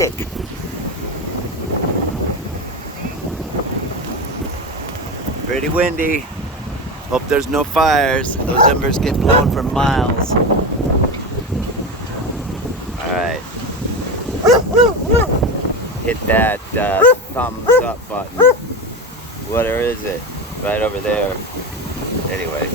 romantic. Pretty windy. Hope there's no fires. Those embers get blown for miles. Alright. Hit that thumbs up button. What is it? Right over there. Anyway.